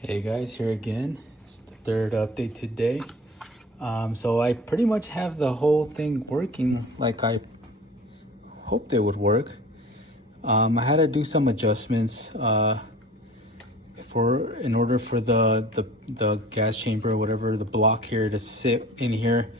Hey guys, here again. It's the third update today. So I pretty much have the whole thing working like I hoped it would work. I had to do some adjustments in order for the gas chamber or whatever, the block here to sit in here.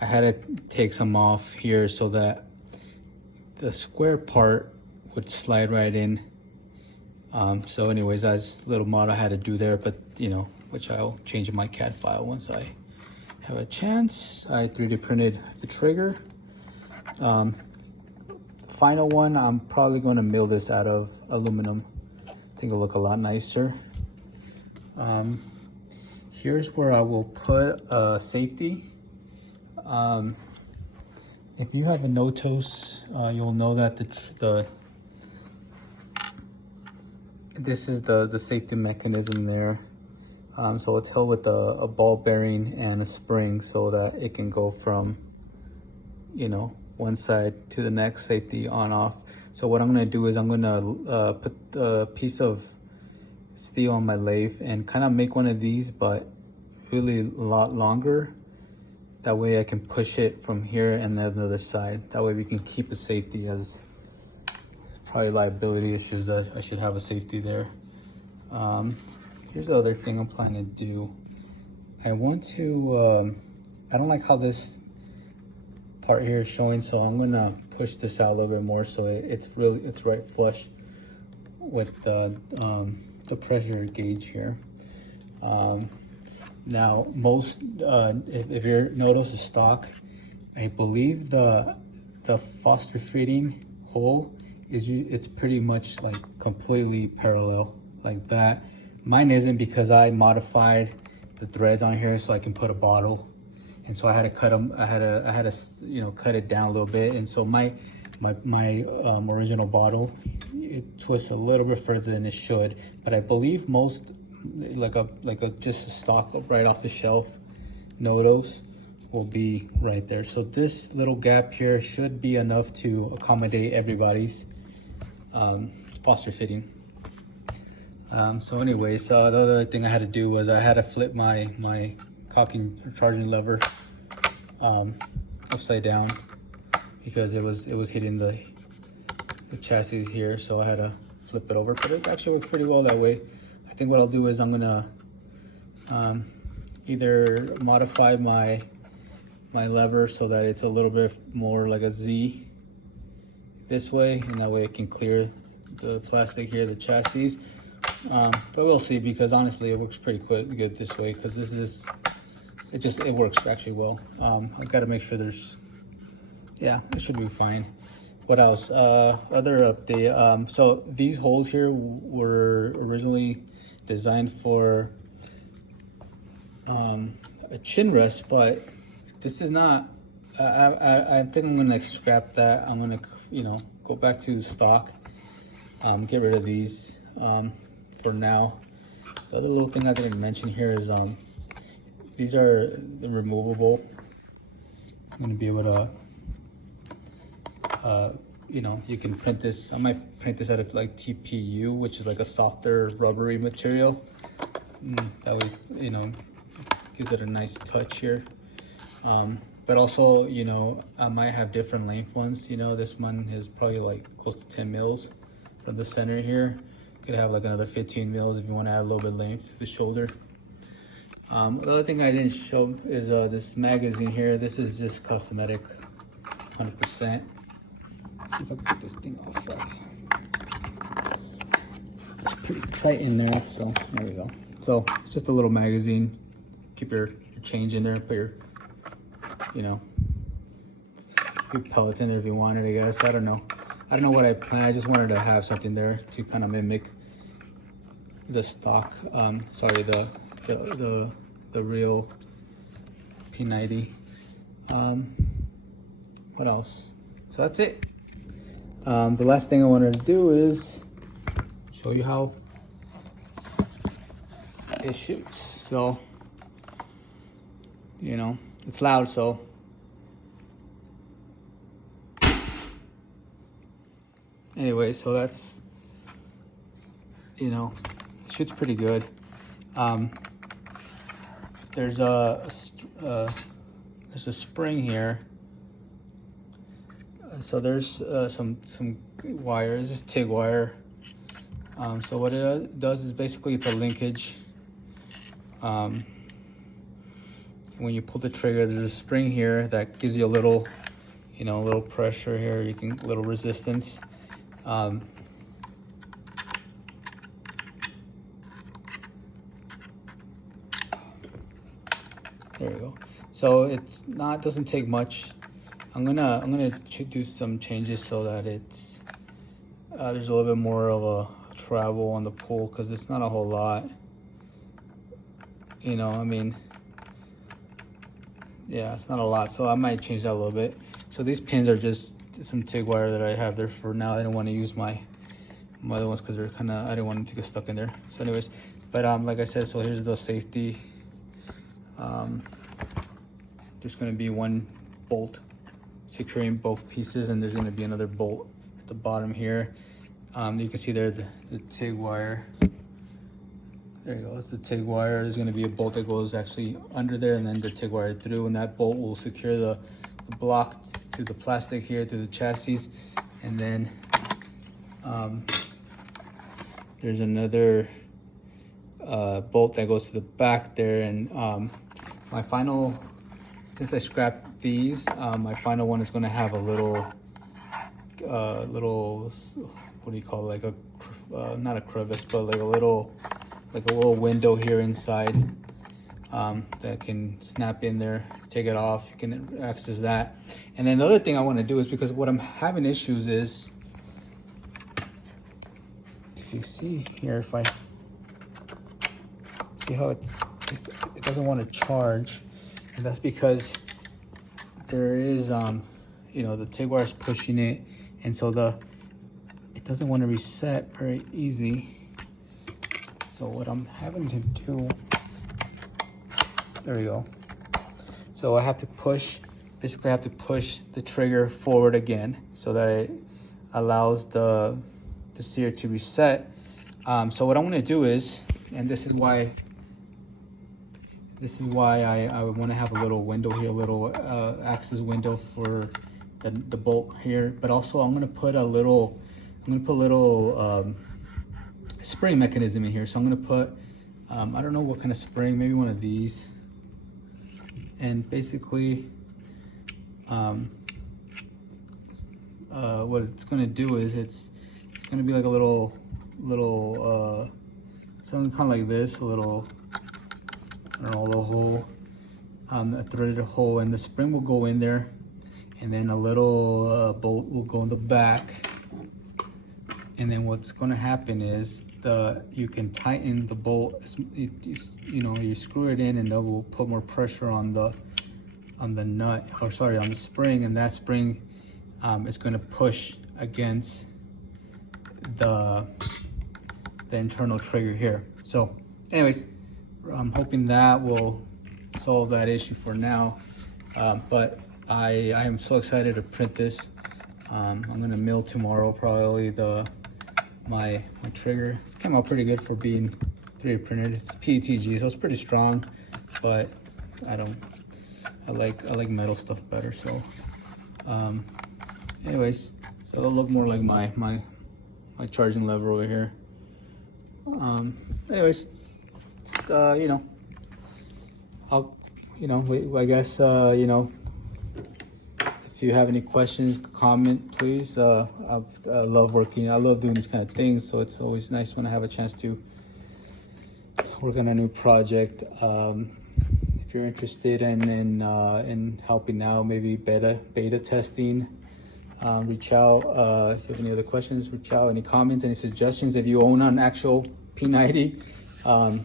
I had to take some off here so that the square part would slide right in. So anyways, that's a little mod I had to do there, but which I'll change in my CAD file once I have a chance. I 3D printed the trigger. The final one, I'm probably going to mill this out of aluminum. I think it'll look a lot nicer. Here's where I will put a safety. If you have a Notos, you'll know that this is the safety mechanism there. So it's held with a ball bearing and a spring so that it can go from one side to the next, safety on off. So what I'm going to do is I'm going to put a piece of steel on my lathe and kind of make one of these, but really a lot longer. That way I can push it from here and then the other side. That way we can keep a safety, as probably liability issues that I should have a safety there. Here's the other thing I'm planning to do. I want to, I don't like how this part here is showing, so I'm gonna push this out a little bit more so it's right flush with the pressure gauge here. Now most, if your Notos is stock, I believe the Foster fitting hole it's pretty much like completely parallel like that. Mine isn't because I modified the threads on here so I can put a bottle, and so I had to cut them. I had to cut it down a little bit, and so my original bottle, it twists a little bit further than it should. But I believe most just a stock right off the shelf Notos will be right there. So this little gap here should be enough to accommodate everybody's Foster fitting. So anyways, the other thing I had to do was I had to flip my cocking charging lever upside down because it was hitting the chassis here, so I had to flip it over, but it actually worked pretty well that way. I think what I'll do is I'm gonna either modify my lever so that it's a little bit more like a Z this way, and that way it can clear the plastic here, the chassis. But we'll see, because honestly it works pretty good this way, because it works actually well. I've got to make sure it should be fine. What else? Other update. So these holes here were originally designed for a chin rest, but this is not. I think I'm gonna scrap that. I'm gonna go back to stock. Get rid of these for now. The other little thing I didn't mention here is these are removable. I'm gonna be able to you can print this. I might print this out of like TPU, which is like a softer rubbery material. That way gives it a nice touch here. But also, I might have different length ones. This one is probably like close to 10 mils from the center here. Could have like another 15 mils if you want to add a little bit of length to the shoulder. The other thing I didn't show is this magazine here. This is just cosmetic, 100%. Let's see if I can get this thing off right. It's pretty tight in there, so there we go. So it's just a little magazine. Keep your change in there, put your few pellets in there if you wanted, I guess. I don't know what I planned. I just wanted to have something there to kind of mimic the stock, the real p90. What else? So that's it. The last thing I wanted to do is show you how it shoots. So it's loud, so anyway, so that's it shoots pretty good. There's a spring here. So there's some wire. This is TIG wire. So what it does is basically it's a linkage. When you pull the trigger, there's a spring here that gives you a little, a little pressure here. You can, a little resistance. There we go. So it doesn't take much. I'm gonna do some changes so that it's there's a little bit more of a travel on the pull, because it's not a whole lot. I mean, yeah, it's not a lot. So I might change that a little bit. So these pins are just some TIG wire that I have there for now. I didn't want to use my other ones because they're kind of, I didn't want them to get stuck in there. So anyways, but like I said, so here's the safety. There's going to be one bolt securing both pieces, and there's going to be another bolt at the bottom here. You can see there the TIG wire. There you go, that's the TIG wire. There's going to be a bolt that goes actually under there, and then the TIG wire through, and that bolt will secure the block to the plastic here, to the chassis. And then there's another bolt that goes to the back there. And my final, since I scrapped these, my final one is going to have a little what do you call it? Like a not a crevice, but like a little window here inside that can snap in there, take it off. You can access that. And then the other thing I want to do is, because what I'm having issues is, if you see here, if I see how it doesn't want to charge, and that's because there is the TIG wire is pushing it, and so it doesn't want to reset very easy. So what I'm having to do, there we go. So I have to push, basically I have to push the trigger forward again so that it allows the sear to reset. So what I'm gonna do is, and this is why I want to have a little window here, a little access window for the bolt here. But also I'm gonna put a little spring mechanism in here. So I'm gonna put I don't know what kind of spring, maybe one of these. And basically what it's gonna do is it's gonna be like a little something kind of like this, a little, I don't know, a little hole, a threaded hole, and the spring will go in there, and then a little bolt will go in the back. And then what's going to happen is you can tighten the bolt. You screw it in, and that will put more pressure on the nut, or sorry, on the spring, and that spring is going to push against the internal trigger here. So anyways, I'm hoping that will solve that issue for now. But I am so excited to print this. I'm going to mill tomorrow probably my trigger. It's came out pretty good for being 3D printed. It's PETG, so it's pretty strong, but I like metal stuff better. So anyways, so it'll look more like my charging lever over here. Anyways, I'll I guess if you have any questions, comment, please. I love working. I love doing these kind of things, so it's always nice when I have a chance to work on a new project. If you're interested in helping out, maybe beta testing, reach out. If you have any other questions, reach out. Any comments, any suggestions? If you own an actual p90, and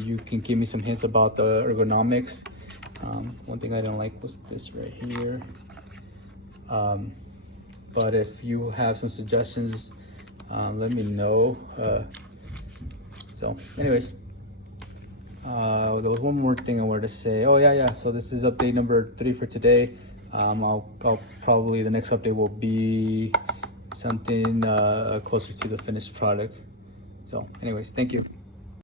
you can give me some hints about the ergonomics. One thing I didn't like was this right here. But if you have some suggestions, let me know. So anyways, there was one more thing I wanted to say. Oh yeah. So this is update number 3 for today. I'll probably, the next update will be something closer to the finished product. So anyways, thank you.